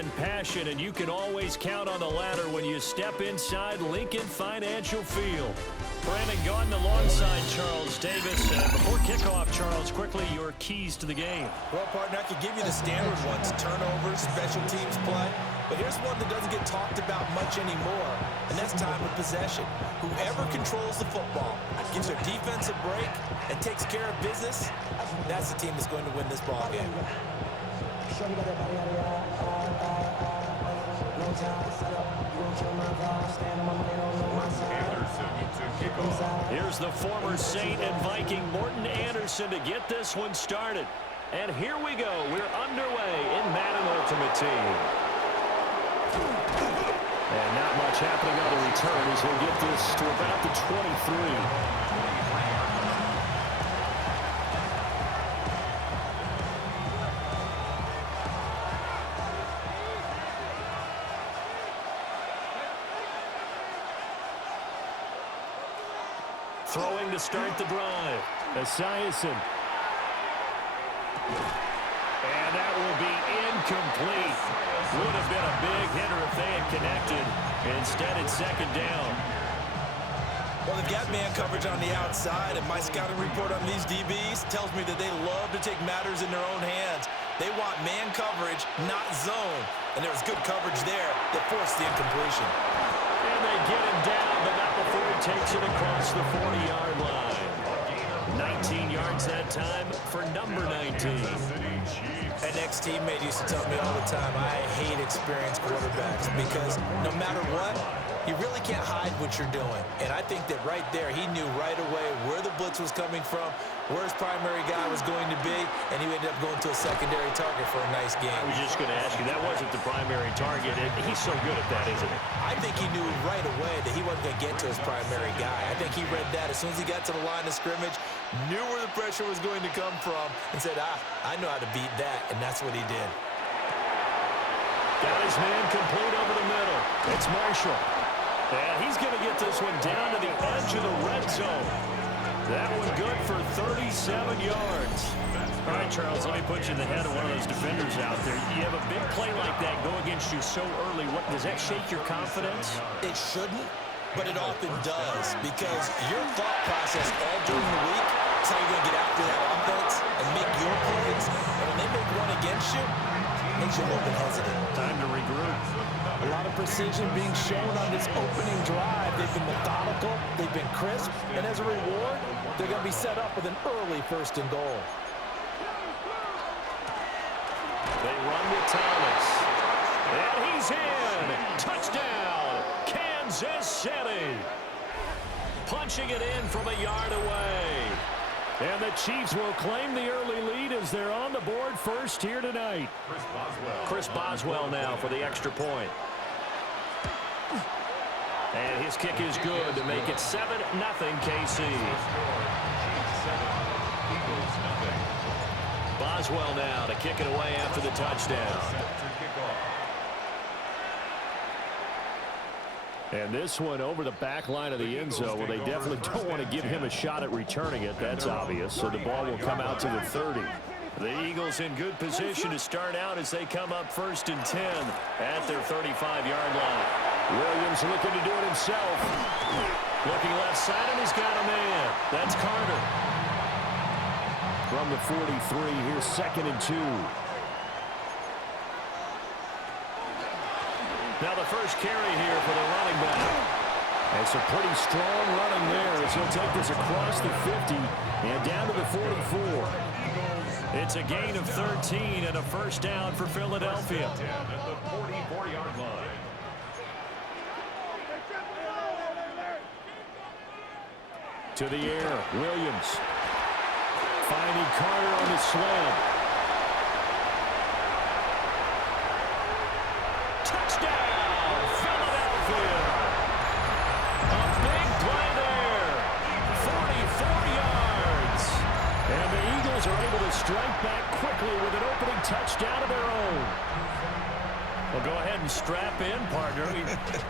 and passion, and you can always count on the ladder when you step inside Lincoln Financial Field. Brandon Gaudin alongside Charles Davis. Before kickoff, Charles, quickly your keys to the game. Well, partner, I could give you the standard ones, turnovers, special teams play. But here's one that doesn't get talked about much anymore, and that's time of possession. Whoever controls the football, gives their defense a break, and takes care of business, that's the team that's going to win this ball game. Here's the former Saint and Viking Morton Anderson to get this one started. And here we go. We're underway in Madden Ultimate Team. And not much happening on the return as he'll get this to about the 23. Throwing to start the drive. Esiason. And that will be incomplete. Would have been a big hitter if they had connected. Instead, it's second down. Well, they've got man coverage on the outside, and my scouting report on these DBs tells me that they love to take matters in their own hands. They want man coverage, not zone. And there was good coverage there that forced the incompletion. And they get him down, but not before he takes it across the 40-yard line. 19 yards that time for number 19. An ex-teammate used to tell me all the time, I hate experienced quarterbacks because no matter what, you really can't hide what you're doing. And I think that right there, he knew right away where the blitz was coming from, where his primary guy was going to be, and he ended up going to a secondary target for a nice game. I was just going to ask you, that wasn't the primary target. He's so good at that, isn't he? I think he knew right away that he wasn't going to get to his primary guy. I think he read that as soon as he got to the line of scrimmage, knew where the pressure was going to come from, and said, I know how to beat that, and that's what he did. Got his man complete over the middle. It's Marshall. And he's going to get this one down to the edge of the red zone. That one good for 37 yards. All right, Charles, let me put you in the head of one of those defenders out there. You have a big play like that go against you so early. Does that shake your confidence? It shouldn't, but it often does because your thought process all during the week is how you're going to get after that offense and make your plays. And when they make one against you, it makes you a little bit hesitant. Time to regroup. A lot of precision being shown on this opening drive. They've been methodical, they've been crisp, and as a reward, they're going to be set up with an early 1st and goal. They run with Thomas. And he's in. Touchdown, Kansas City. Punching it in from a yard away. And the Chiefs will claim the early lead as they're on the board first here tonight. Chris Boswell now for the extra point. And his kick is good to make it 7-0 KC. Boswell now to kick it away after the touchdown. And this one over the back line of the end zone. Well, they definitely don't want to give him a shot at returning it. That's obvious. So the ball will come out to the 30. The Eagles in good position to start out as they come up 1st and 10 at their 35-yard line. Williams looking to do it himself. Looking left side, and he's got a man. That's Carter. From the 43, here's 2nd and 2. Now the first carry here for the running back. And some pretty strong running there as he'll take this across the 50 and down to the 44. It's a gain of 13 and a 1st down for Philadelphia. At the 44-yard line. To the air, Williams. Finding Carter on the slant. Touchdown, Philadelphia. A big play there. 44 yards. And the Eagles are able to strike back quickly with an opening touchdown of their own. Well, go ahead and strap in, partner.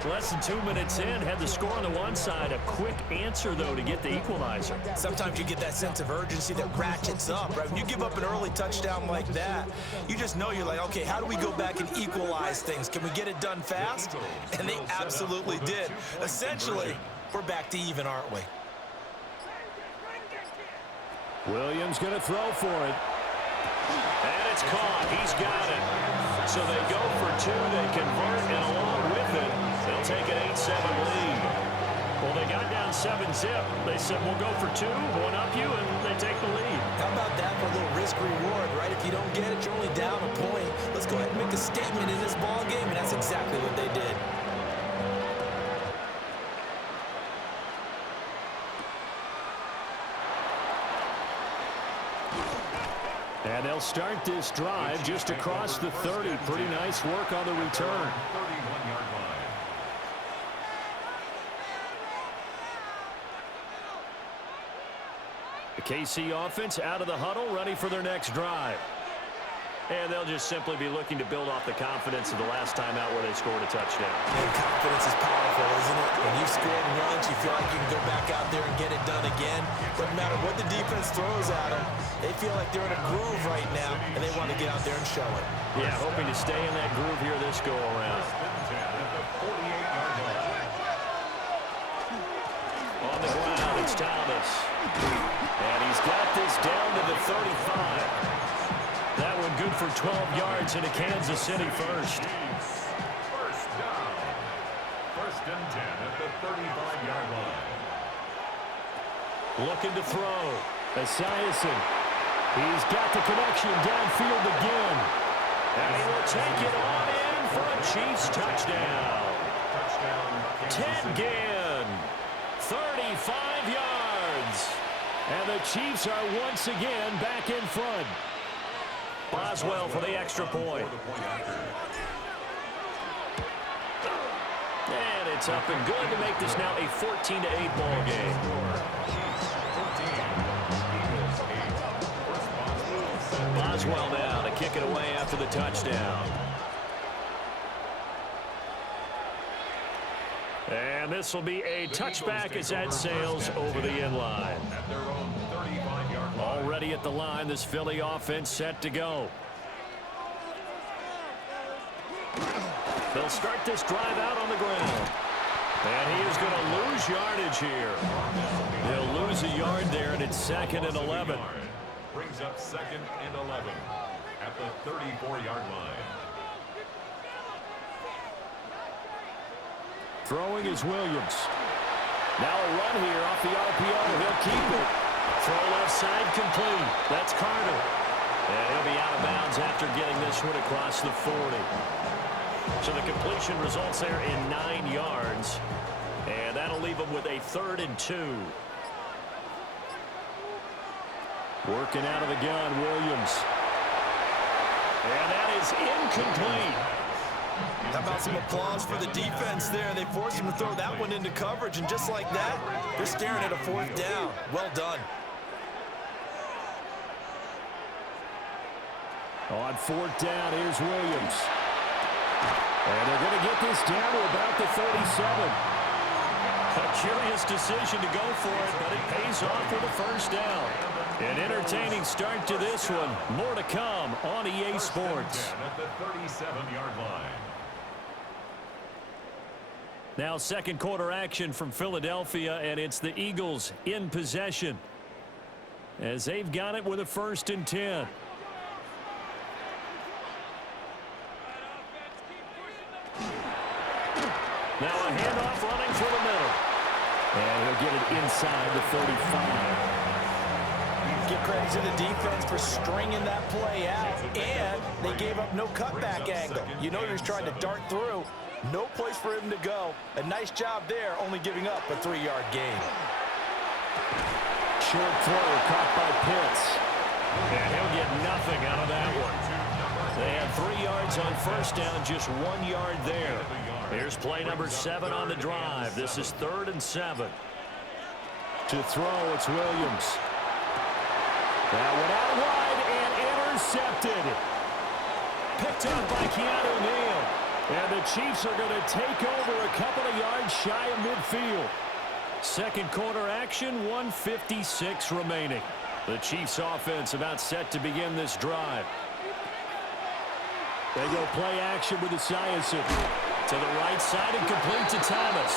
Less than 2 minutes in, had the score on the one side. A quick answer, though, to get the equalizer. Sometimes you get that sense of urgency that ratchets up, right? When you give up an early touchdown like that, you just know you're like, okay, how do we go back and equalize things? Can we get it done fast? And they absolutely did. Essentially, we're back to even, aren't we? Williams going to throw for it. And it's caught. He's got it. So they go for two. They convert, and along with it, they'll take an 8-7 lead. Well, they got down 7-zip. They said, we'll go for two, one up you, and they take the lead. How about that for a little risk-reward, right? If you don't get it, you're only down a point. Let's go ahead and make a statement in this ball game, and that's exactly what they did. And they'll start this drive just across the 30. Pretty nice work on the return. 31-yard line. The KC offense out of the huddle, ready for their next drive. And they'll just simply be looking to build off the confidence of the last time out where they scored a touchdown. And confidence is powerful, isn't it? When you've scored once, you feel like you can go back out there and get it done again. Doesn't matter what the defense throws at them. They feel like they're in a groove right now, and they want to get out there and show it. Yeah, hoping to stay in that groove here this go-around. On the ground, it's Thomas. And he's got this down to the 35. That one good for 12 yards into Kansas City first. First down. First and 10 at the 35-yard line. Looking to throw. Esiason. He's got the connection downfield again. And he will take it on in for a Chiefs touchdown. Touchdown. 10 gain. 35 yards. And the Chiefs are once again back in front. Boswell for the extra point. And it's up and good to make this now a 14-8 ball game. Boswell now to kick it away after the touchdown. And this will be a touchback as that sails over the end line. At their own 35-yard line. Already at the line, this Philly offense set to go. They'll start this drive out on the ground. And he is going to lose yardage here. He'll lose a yard there, and it's 2nd and 11. Brings up 2nd and 11 at the 34-yard line. Throwing is Williams. Now a run here off the RPO. He'll keep it. Throw left side complete. That's Carter. And he'll be out of bounds after getting this one across the 40. So the completion results there in 9 yards. And that'll leave him with a 3rd and 2. Working out of the gun, Williams. And that is incomplete. How about some applause for the defense there? They forced him to throw that one into coverage, and just like that, they're staring at a 4th down. Well done. On 4th down, here's Williams. And they're going to get this down to about the 37. A curious decision to go for it, but it pays off with a first down. An entertaining start to this one. More to come on EA Sports. At the 37-yard line. Now second quarter action from Philadelphia, and it's the Eagles in possession as they've got it with a 1st and 10. Now a handoff running for the middle. And he'll get it inside the 35. Give credit to the defense for stringing that play out, and they gave up no cutback angle. You know he was trying to dart through. No place for him to go. A nice job there, only giving up a 3-yard gain. Short throw caught by Pitts. And he'll get nothing out of that one. They had 3 yards on first down, just 1 yard there. Here's play number 7 on the drive. This is 3rd and 7. To throw, it's Williams. That one out wide and intercepted. Picked up by Keanu Neal. And the Chiefs are going to take over a couple of yards shy of midfield. Second quarter action, 1:56 remaining. The Chiefs offense about set to begin this drive. They go play action with Esiason. To the right side and complete to Thomas.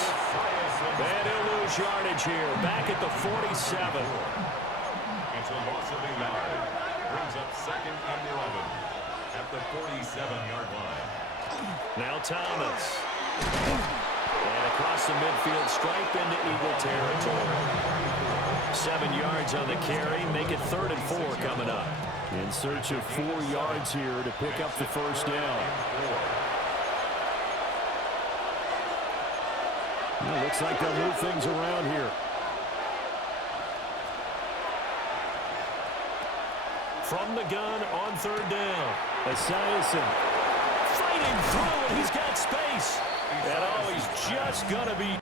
And he'll lose yardage here. Back at the 47. It's a loss of a yard. Brings up second and 11 at the 47-yard line. Now Thomas. And across the midfield stripe into Eagle territory. 7 yards on the carry. Make it 3rd and 4 coming up. In search of 4 yards here to pick up the first down. Well, looks like they'll move things around here. From the gun on 3rd down. Esiason fighting through, and he's got space. And oh, he's just going to be